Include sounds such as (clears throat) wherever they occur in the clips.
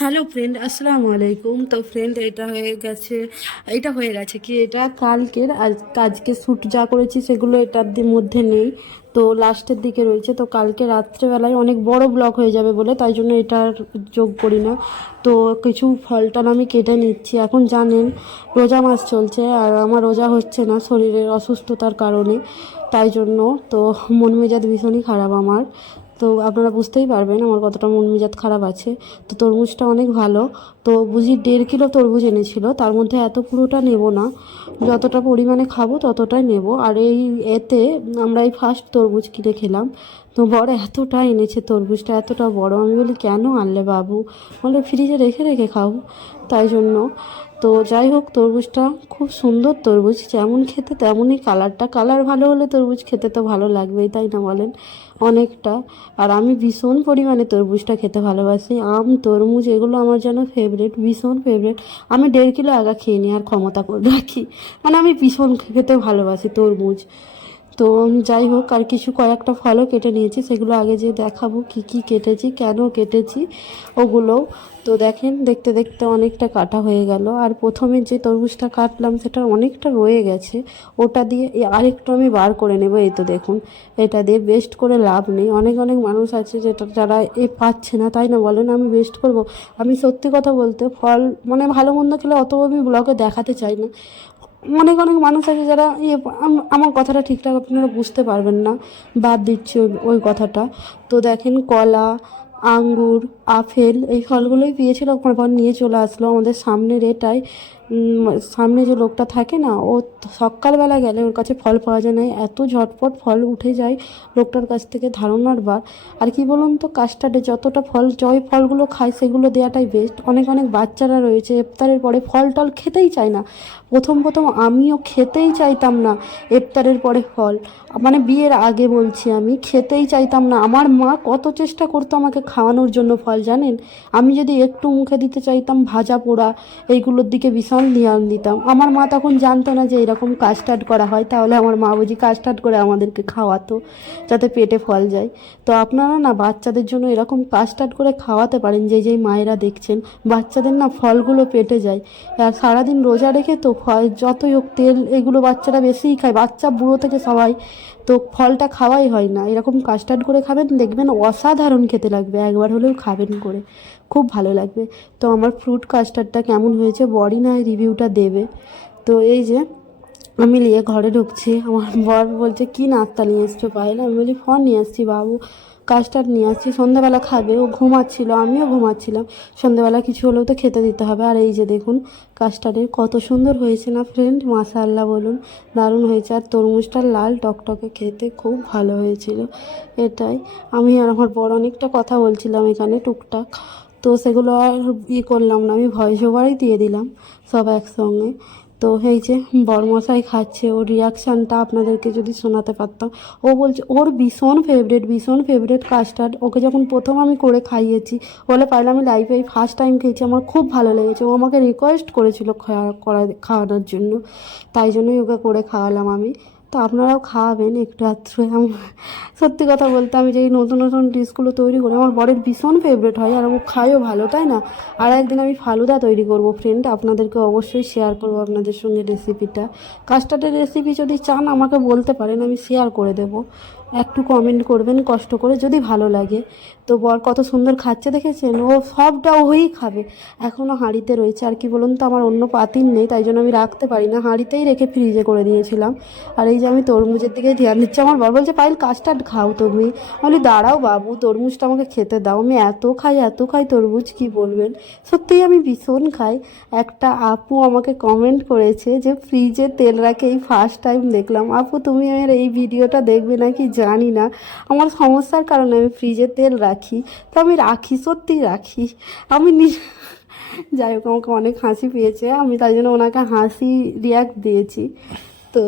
Hello friend আসসালামু আলাইকুম তো ফ্রেন্ড এটা হয়ে গেছে, এটা হয়ে গেছে কি, এটা কালকের, আজ আজকে শ্যুট যা করেছি সেগুলো এটার মধ্যে নেই। তো লাস্টের দিকে রয়েছে, তো কালকে রাত্রেবেলায় অনেক বড় ব্লক হয়ে যাবে বলে, তাই জন্য এটার যোগ করি না। তো কিছু ফল টল আমি কেটে নিচ্ছি। এখন জানেন, রোজা মাস চলছে, আর আমার রোজা হচ্ছে না শরীরের অসুস্থতার কারণে, তাই জন্য তো মন মেজাজ ভীষণই খারাপ আমার। তো আপনারা বুঝতেই পারবেন আমার কতটা মন মেজাজ খারাপ আছে। তো তরমুজটা অনেক ভালো। তো বুঝি দেড় কিলো তরমুজ এনেছিল। তার মধ্যে এত পুরোটা নেব না। যতটা পরিমাণে খাব ততটাই নেব। আর এই এতে আমরা এই ফার্স্ট তরমুজ কিনে খেলাম। তো বড় এতটা এনেছে তরমুজটা, এতটা বড়। আমি বলি, কেন আনলে বাবু? বলে, ফ্রিজে রেখে রেখে খাব তাই জন্য। তো যাই হোক, তরমুজটা খুব সুন্দর তরমুজ। যেমন খেতে তেমনই কালারটা। কালার ভালো হলে তরমুজ খেতে তো ভালো লাগবেই, তাই না বলেন? অনেকটা। আর আমি ভীষণ পরিমাণে তরমুজটা খেতে ভালোবাসি। আম, তরমুজ, এগুলো আমার যেন ফেভারিট ভীষণ ফেভারিট আমি দেড় কিলো আগা খেয়ে নিই আর ক্ষমতা করে রাখি মানে আমি ভীষণ খেতে ভালোবাসি তরমুজ। তো যাই হোক, আর কিছু কয়েকটা ফলও কেটে নিয়েছি। সেগুলো আগে যে দেখাবো, কি কি কেটেছি, কেন কেটেছি ওগুলো। তো দেখেন, দেখতে দেখতে অনেকটা কাটা হয়ে গেল। আর প্রথমে যে তরমুজটা কাটলাম, সেটা অনেকটা রয়ে গেছে। ওটা দিয়ে আরেকটু আমি বার করে নেব, এই তো দেখুন। এটা দিয়ে বেস্ট করে লাভ নেই। অনেক অনেক মানুষ আছে যেটা, যারা এ পাচ্ছে না, তাই না বলেন? আমি বেস্ট করব। আমি সত্যি কথা বলতে, ফল মানে ভালো মন্দ খেলে অত আমি ব্লগে দেখাতে চাই না। অনেক অনেক মানুষ আছে যারা ইয়ে আম- আমার কথাটা ঠিকঠাক আপনারা বুঝতে পারবেন না, বাদ দিচ্ছি ওই ওই কথাটা। তো দেখেন কলা, আঙ্গুর, আপেল, এই ফলগুলোই পেয়েছিল, ওখানে নিয়ে চলে আসলো আমাদের সামনের এটাই সামনে যে লোকটা থাকে না, ও সকালবেলা গেলে ওর কাছে ফল পাওয়া যায় না, এত ঝটপট ফল উঠে যায় লোকটার কাছ থেকে ধারণার বার। আর কি বলুন তো, কাস্টার্ডে যতটা ফল জয় ফলগুলো খায়, সেগুলো দেওয়াটাই বেস্ট অনেক অনেক বাচ্চারা রয়েছে ইফতারের পরে ফল টল খেতেই চায় না। প্রথম প্রথম আমিও খেতেই চাইতাম না ইফতারের পরে ফল। মানে বিয়ের আগে বলছি আমি, খেতেই চাইতাম না। আমার মা কত চেষ্টা করতো আমাকে খাওয়ানোর জন্য ফল, জানেন? আমি যদি একটু মুখে দিতে চাইতাম, ভাজা পোড়া এইগুলোর দিকে বিশাল ধ্যান দিতাম। আমার মা তখন জানতো না যে এরকম কাস্টার্ড করা হয়, তাহলে আমার মা বুঝি কাস্টার্ড করে আমাদেরকে খাওয়াতো, যাতে পেটে ফল যায়। তো আপনারা না বাচ্চাদের জন্য এরকম কাস্টার্ড করে খাওয়াতে পারেন, যে যেই মায়েরা দেখছেন। বাচ্চাদের না ফলগুলো পেটে যায়। আর সারাদিন রোজা রেখে তো ফল যতই হোক তেল, এগুলো বাচ্চারা বেশিই খায়। বাচ্চা বুড়ো থেকে সবাই, তো ফলটা খাওয়াই হয় না। এরকম কাস্টার্ড করে খাবেন, দেখবেন অসাধারণ খেতে লাগবে। একবার হলেও খাবেন করে। খুব ভালো লাগবে। তো আমার ফ্রুট কাস্টার্ডটা কেমন হয়েছে বডি না রিভিউটা দেবে। তো এই যে, আমি নিয়ে ঘরে ঢুকছি। আমার বর বলছে, কী নাস্তা নিয়ে এসছো? পায়েল। আমি বলি, ফল নিয়ে আসছি বাবু। কাস্টার্ড নিয়ে আসছি। সন্ধ্যাবেলা খাবে, ও ঘুমাচ্ছিল, আমিও ঘুমাচ্ছিলাম। সন্ধ্যাবেলা কিছু হলেও তো খেতে দিতে হবে। আর এই যে দেখুন কাস্টার্ডের কত সুন্দর হয়েছে না ফ্রেন্ড মাশাআল্লাহ বলুন, দারুণ হয়েছে। আর তরমুজটা লাল টকটকে খেতে খুব ভালো হয়েছিল, এটাই। আমি আর আমার বড় অনেকটা কথা বলছিলাম এখানে টুকটাক। তো সেগুলো আর ই করলাম না, আমি ভয়েস ওভারই দিয়ে দিলাম সব একসঙ্গে। তো এই যে বড়মশাই খাচ্ছে, ওর রিয়াকশানটা আপনাদেরকে যদি শোনাতে পারতাম। ও বলছে, ওর ভীষণ ফেভারিট ভীষণ ফেভারিট কাস্টার্ড ওকে যখন প্রথম আমি করে খাইয়েছি, বলে পাইলে আমি লাইফে এই ফার্স্ট টাইম খেয়েছি, আমার খুব ভালো লেগেছে। ও আমাকে রিকোয়েস্ট করেছিল খাওয়া- করা, খাওয়ানোর জন্য। তাই জন্যই ওকে করে খাওয়ালাম আমি। তো আপনারাও খাওয়াবেন একটু আত্র সত্যি কথা বলতে আমি যেই নতুন নতুন ডিশগুলো তৈরি করি, আমার বরের ভীষণ ফেভারিট হয় আর ও খায়ও ভালো, তাই না? আর একদিন আমি ফালুদা তৈরি করব ফ্রেন্ড আপনাদেরকে অবশ্যই শেয়ার করব আপনাদের সঙ্গে রেসিপিটা কাস্টার্ডের রেসিপি যদি চান, আমাকে বলতে পারেন, আমি শেয়ার করে দেব। একটু কমেন্ট করবেন, কষ্ট করে যদি ভালো লাগে। তো বর কত সুন্দর খাচ্ছে দেখেছেন? ও সবটা ওই খাবে। এখনও হাঁড়িতে রয়েছে। আর কি বলুন তো, আমার অন্য পাতিল নেই, তাই জন্য আমি রাখতে পারি না। হাঁড়িতেই রেখে ফ্রিজে করে দিয়েছিলাম। আর এই যে আমি তরমুজের দিকে ধ্যান দিচ্ছি। আমার বর বলছে পাইল কাস্টার্ড খাও তুমি। বলি, দাঁড়াও বাবু, তরমুজটা আমাকে খেতে দাও। আমি এত খাই এত খাই তরমুজ, কি বলবেন? সত্যিই আমি ভীষণ খাই। একটা আপু আমাকে কমেন্ট করেছে যে ফ্রিজে তেল রাখে, এই ফার্স্ট টাইম দেখলাম। আপু, তুমি আমার এই ভিডিওটা দেখবে নাকি? জানি না। আমার সমস্যার কারণে আমি ফ্রিজে তেল রাখি, তো আমি রাখি, সত্যিই রাখি। আমি নিজে যাই হোক, আমাকে অনেক হাসি পেয়েছে, আমি তাই জন্য ওনাকে হাসি রিয়াক্ট দিয়েছি। তো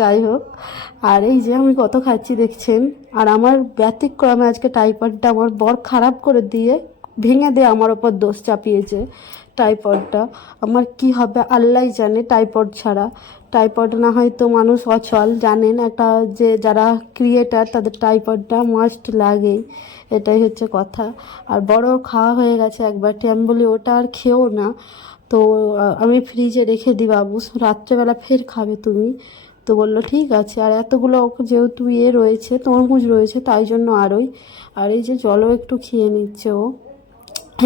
যাই হোক, আর এই যে আমি কত খাচ্ছি দেখছেন? আর আমার ব্যতিক্রমে আজকে টাইফয়েডটা আমার বর খারাপ করে দিয়ে ভেঙে দিয়ে আমার ওপর দোষ চাপিয়েছে। টাইপডটা আমার কি হবে আল্লাহ জানে টাইপড ছাড়া। টাইপড না হয়তো মানুষ অচল, জানেন? একটা যে যারা ক্রিয়েটার তাদের টাইপডটা মাস্ট লাগেই। এটাই হচ্ছে কথা। আর বড় খাওয়া হয়ে গেছে একবারটি আমি বলি, ওটা আর খেও না। তো আমি ফ্রিজে রেখে দিই বাবু। রাত্রেবেলা ফের খাবে তুমি। তো বলল, ঠিক আছে। আর এতগুলো যেহেতু ইয়ে রয়েছে, তরমুজ রয়েছে, তাই জন্য আরোই। আর এই যে জলও একটু খেয়ে নিচ্ছে ও।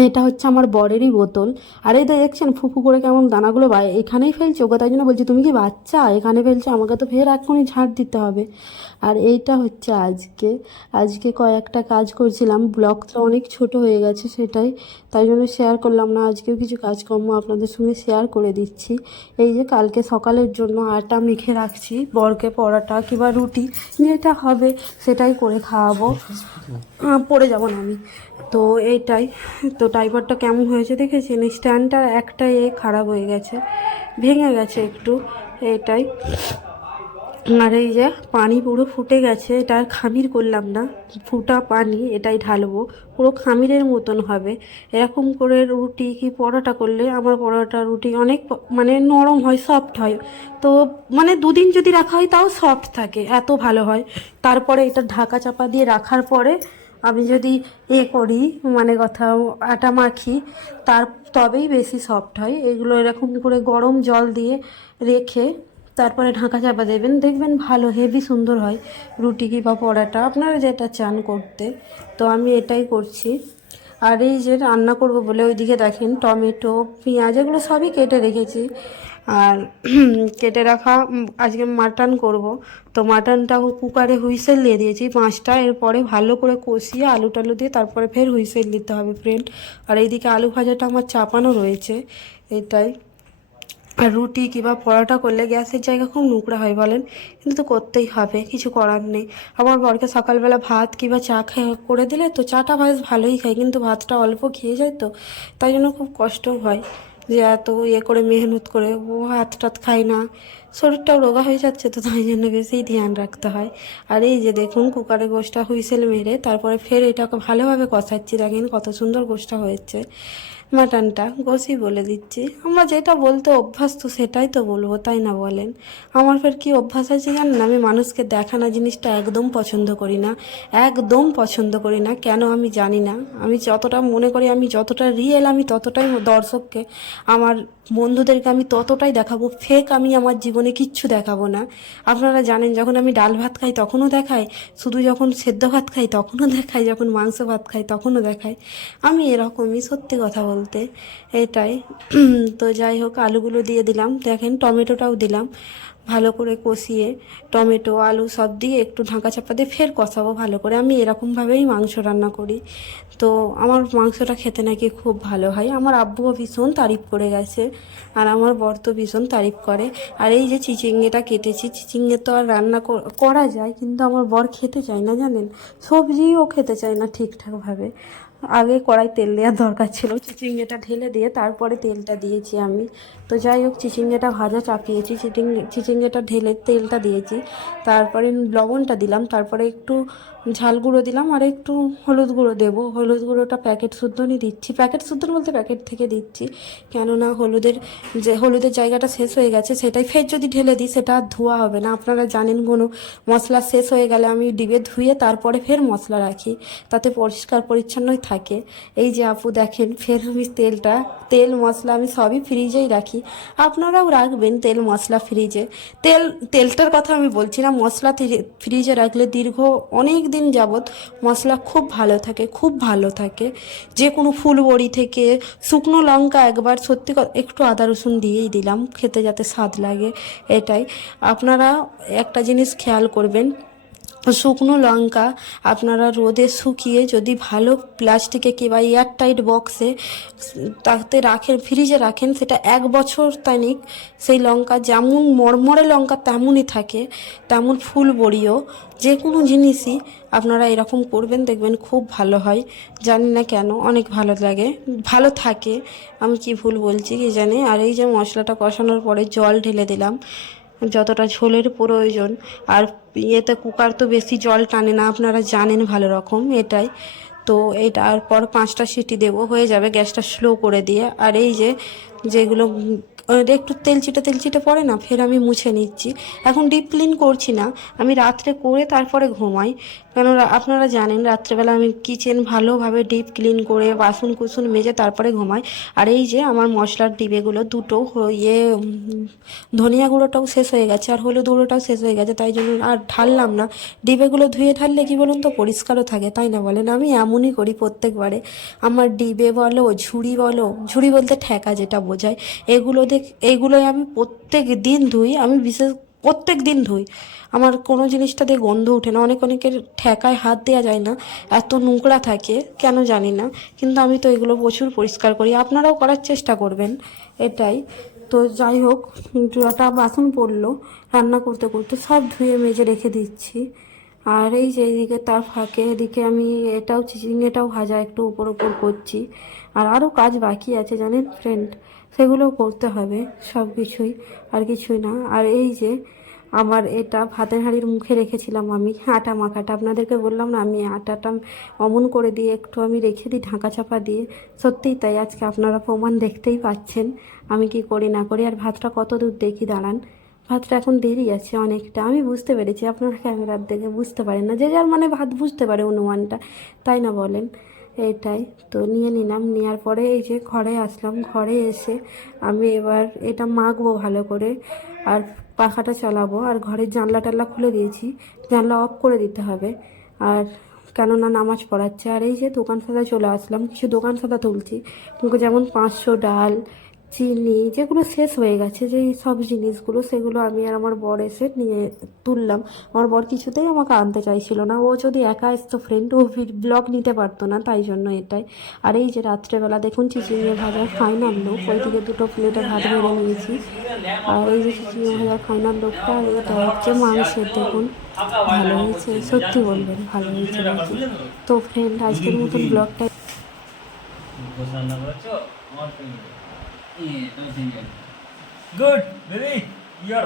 এটা হচ্ছে আমার বরেরই বোতল। আর এই দেখছেন ফুফু করে কেমন দানাগুলো এখানেই ফেলছে ওকে, তাই জন্য বলছি, তুমি কি বাচ্চা? এখানে ফেলছো, আমাকে তো ফের এখনই ঝাঁট দিতে হবে। আর এইটা হচ্ছে আজকে। আজকে কয়েকটা কাজ করছিলাম ব্লক তো অনেক ছোট হয়ে গেছে সেটাই, তাই জন্য শেয়ার করলাম না। আজকেও কিছু কাজকর্ম আপনাদের সঙ্গে শেয়ার করে দিচ্ছি। এই যে কালকে সকালের জন্য আটা মেখে রাখছি, বরকে পরোটা কিংবা রুটি, যেটা হবে সেটাই করে খাওয়াবো। পড়ে যাব না আমি। তো এইটাই, তো টাইপারটা কেমন হয়েছে দেখেছেন? স্ট্যান্ডটা একটা এ খারাপ হয়ে গেছে, ভেঙে গেছে একটু, এটাই। আর এই যে পানি পুরো ফুটে গেছে, এটা আর খামির করলাম না, ফুটা পানি, এটাই ঢালবো। পুরো খামিরের মতন হবে। এরকম করে রুটি কি পরোটা করলে আমার পরোটা রুটি অনেক মানে নরম হয় সফট হয়। তো মানে দুদিন যদি রাখা হয় তাও সফট থাকে, এত ভালো হয়। তারপরে এটা ঢাকা চাপা দিয়ে রাখার পরে আমি যদি এ করি মানে কথা, আটা মাখি, তার তবেই বেশি সফট হয়। এগুলো এরকম করে গরম জল দিয়ে রেখে তারপরে ঢাকা চাপা দেবেন। দেখবেন ভালো হেভি সুন্দর হয়। রুটি কি বা পরাটা, আপনারা যেটা চান করতে। তো আমি এটাই করছি। আর এই যে রান্না করব বলে ওইদিকে দেখেন টমেটো, পেঁয়াজ, এগুলো সবই কেটে রেখেছি। আর (clears throat) কেটে রাখা আজকে মাটন করব। তো মাটনটা কুকারে হুইসেল দিয়ে দিয়েছি পাঁচটা। এরপরে ভালো করে কষিয়ে আলু টালু দিয়ে তারপরে ফের হুইসেল দিতে হবে ফ্রেন্ড আর এইদিকে আলু ভাজাটা আমার চাপানো রয়েছে, এটাই। আর রুটি কিংবা পরোটা করলে গ্যাসের জায়গা খুব নোংরা হয় বলেন, কিন্তু তো করতেই হবে, কিছু করার নেই। আমার বরকে সকালবেলা ভাত কিংবা চা করে দিলে তো চাটা বেশ ভালোই খায়, কিন্তু ভাতটা অল্প খেয়ে যায় তো, তাই জন্য খুব কষ্ট হয়। যে এত ইয়ে করে মেহনত করে, ও হাত টাত খায় না। শরীরটাও রোগা হয়ে যাচ্ছে তো, তাই জন্য বেশি ধ্যান রাখতে হয়। আর এই যে দেখুন, কুকারে গোষ্ঠটা হুইসেল মেরে তারপরে ফের এটাকে ভালোভাবে কষাচ্ছি, দেখেন কত সুন্দর গোষ্ঠটা হয়েছে। মাটনটা গোসি বলে দিচ্ছি। আমরা যেটা বলতে অভ্যাস তো সেটাই তো বলব, তাই না বলেন? আমার ফের কি অভ্যাস আছে জানেন? আমি মানুষকে দেখানো জিনিসটা একদম পছন্দ করি না, একদম পছন্দ করি না, কেন আমি জানি না। আমি যতটা মনে করি, আমি যতটা রিয়েল আমি ততটাই দর্শককে আমার বন্ধুদেরকে আমি ততটাই দেখাবো ফেক আমি আমার জীবনে কিচ্ছু দেখাবো না। আপনারা জানেন, যখন আমি ডাল ভাত খাই তখনও দেখাই শুধু যখন সেদ্ধ ভাত খাই তখনও দেখাই যখন মাংস ভাত খাই তখনও দেখাই আমি এরকমই সত্যি কথা বলতে, এটাই। (clears throat) তো যাই হোক, আলুগুলো দিয়ে দিলাম। দেখেন, টমেটোটাও দিলাম। ভালো করে কষিয়ে টমেটো, আলু সব দিয়ে একটু ঢাকা চাপা দিয়ে ফের কষাবো ভালো করে। আমি এরকমভাবেই মাংস রান্না করি। তো আমার মাংসটা খেতে নাকি খুব ভালো হয়। আমার আব্বুও ভীষণ তারিফ করে গেছে আর আমার বর তো ভীষণ তারিফ করে। আর এই যে চিচিঙ্গেটা কেটেছি, চিচিঙ্গে তো আর রান্না করা যায় কিন্তু আমার বর খেতে চায় না জানেন? সবজিও খেতে চায় না ঠিকঠাকভাবে। আগে কড়াই তেল দেওয়ার দরকার ছিল। চিচিঙ্গেটা ঢেলে দিয়ে তারপরে তেলটা দিয়েছি আমি। তো যাই হোক, চিচিঙ্গেটা ভাজা চাপিয়েছি, চিটিং, চিচিঙ্গেটা ঢেলে তেলটা দিয়েছি। তারপরে লবণটা দিলাম, তারপরে একটু ঝাল গুঁড়ো দিলাম আর একটু হলুদ গুঁড়ো দেবো। হলুদ গুঁড়োটা প্যাকেট শুদ্ধনই দিচ্ছি, প্যাকেট শুদ্ধন বলতে প্যাকেট থেকে দিচ্ছি। কেননা হলুদের যে, হলুদের জায়গাটা শেষ হয়ে গেছে, সেটাই ফের যদি ঢেলে দিই, সেটা আর ধোয়া হবে না। আপনারা জানেন কোনো মশলা শেষ হয়ে গেলে আমি ডিবে ধুয়ে তারপরে ফের মশলা রাখি, তাতে পরিষ্কার পরিচ্ছন্নই থাকে। এই যে আপু দেখেন, ফের আমি তেলটা, তেল, মশলা আমি সবই ফ্রিজেই রাখি। আপনারাও রাখবেন তেল মশলা ফ্রিজে তেল, তেলটার কথা আমি বলছি না, মশলা ফ্রিজে রাখলে দীর্ঘ অনেক দিন যাবৎ মশলা খুব ভালো থাকে, খুব ভালো থাকে। যে কোনো ফুলবড়ি থেকে শুকনো লঙ্কা একবার সত্যি একটু আদা রসুন দিয়েই দিলাম, খেতে যাতে স্বাদ লাগে, এটাই। আপনারা একটা জিনিস খেয়াল করবেন শুকনো লঙ্কা আপনারা রোদে শুকিয়ে যদি ভালো প্লাস্টিকে কিংবা এয়ারটাইট বক্সে তাতে রাখেন, ফ্রিজে রাখেন, সেটা এক বছর তানিক সেই লঙ্কা যেমন মরমরে লঙ্কা তেমনই থাকে, তেমন ফুল বড়িও যে কোনো জিনিসই আপনারা এরকম করবেন, দেখবেন খুব ভালো হয়। জানি না কেন, অনেক ভালো লাগে, ভালো থাকে। আমি কি ভুল বলছি, কি জানি। আর এই যে মশলাটা কষানোর পরে জল ঢেলে দিলাম। যতটা ঝোলের প্রয়োজন। আর ইয়েতে কুকার তো বেশি জল টানে না, আপনারা জানেন ভালো রকম এটাই। তো এটার পর পাঁচটা সিটি দেবো, হয়ে যাবে গ্যাসটা স্লো করে দিয়ে। আর এই যে, যেগুলো একটু তেলচিটে তেলচিটে পড়ে না? ফের আমি মুছে নিচ্ছি। এখন ডিপ ক্লিন করছি না। আমি রাত্রে করে তারপরে ঘুমাই। কেন আপনারা জানেন, রাত্রেবেলা আমি কিচেন ভালোভাবে ডিপ ক্লিন করে বাসন কুসুন মেজে তারপরে ঘুমাই। আর এই যে আমার মশলার ডিবেগুলো দুটো ইয়ে ধনিয়া গুঁড়োটাও শেষ হয়ে গেছে। আর হলুদ গুঁড়োটাও শেষ হয়ে গেছে। তাই জন্য আর ঢাললাম না। ডিবেগুলো ধুয়ে ঢাললে কি বলুন তো, পরিষ্কারও থাকে। তাই না বলেন? আমি এমনই করি প্রত্যেকবারে। আমার ডিবে বলো, ঝুড়ি বলো, ঝুড়ি বলতে ঠেকা যেটা বোঝায়। এগুলো দেখ এগুলোই আমি প্রত্যেক দিন ধুই, আমি বিশেষ প্রত্যেক দিন ধুই। আমার কোনো জিনিসটা দিয়ে গন্ধ ওঠে না, অনেক অনেকের ঠেকায় হাত দেওয়া যায় না, এত নোংরা থাকে, কেন জানি না, কিন্তু আমি তো এগুলো প্রচুর পরিষ্কার করি। আপনারাও করার চেষ্টা করবেন, এটাই। তো যাই হোক একটা বাসন পড়ল, রান্না করতে করতে সব ধুয়ে মেজে রেখে দিচ্ছি। আর এই যে এইদিকে তার ফাঁকে, এদিকে আমি এটাও চিচিংয়েটাও ভাজা একটু উপর উপর করছি। আর আরও কাজ বাকি আছে, জানেন ফ্রেন্ড সেগুলোও করতে হবে, সব কিছুই, আর কিছুই না। আর এই যে আমার এটা ভাতের হাঁড়ির মুখে রেখেছিলাম আমি, আটা মাখাটা। আপনাদেরকে বললাম না, আমি আটাটা অমন করে দিয়ে একটু আমি রেখে দিই ঢাকা চাপা দিয়ে। সত্যিই তাই, আজকে আপনারা প্রমাণ দেখতেই পাচ্ছেন আমি কি করি না করি। আর ভাতটা কত দূর দেখি, দাঁড়ান। ভাতটা এখন দেরি আছে অনেকটা। আমি বুঝতে পেরেছি, আপনারা ক্যামেরার দেখে বুঝতে পারেন না। যে যার মানে ভাত বুঝতে পারে অনুমানটা, তাই না বলেন? এটাই। তো নিয়ে নিলাম। নেওয়ার পরে এই যে ঘরে আসলাম। ঘরে এসে আমি এবার এটা মাখবো ভালো করে আর পাখাটা চালাবো। আর ঘরের জানলা টানলা খুলে দিয়েছি। জানলা অফ করে দিতে হবে। আর কেননা নামাজ পড়াচ্ছে। আর এই যে দোকান সাদা চলে আসলাম। কিছু দোকান সাদা তুলছি। যেমন পাঁচশো ডাল চিনি, যেগুলো শেষ হয়ে গেছে, যেই সব জিনিসগুলো, সেগুলো আমি আর আমার বর এসে নিয়ে তুললাম। আমার বর কিছুতেই আমাকে আনতে চাইছিল না। ও যদি একা আসতো ফ্রেন্ড ও ব্লগ নিতে পারতো না, তাই জন্য এটাই। আর এই যে রাত্রেবেলা, দেখুন চিচিঙে ভাজা ফাইনাল লোক ওইদিকে দুটো প্লেটে ভাত বেড়ে নিয়েছি। আর এই যে চিচিঙে ভাজা ফাইনাল লোকটা এটা হচ্ছে মাংসের, দেখুন। ভালো হয়েছে, সত্যি বলবেন, ভালো হয়েছে তো ফ্রেন্ড আজকের মতন ব্লগটা good very you are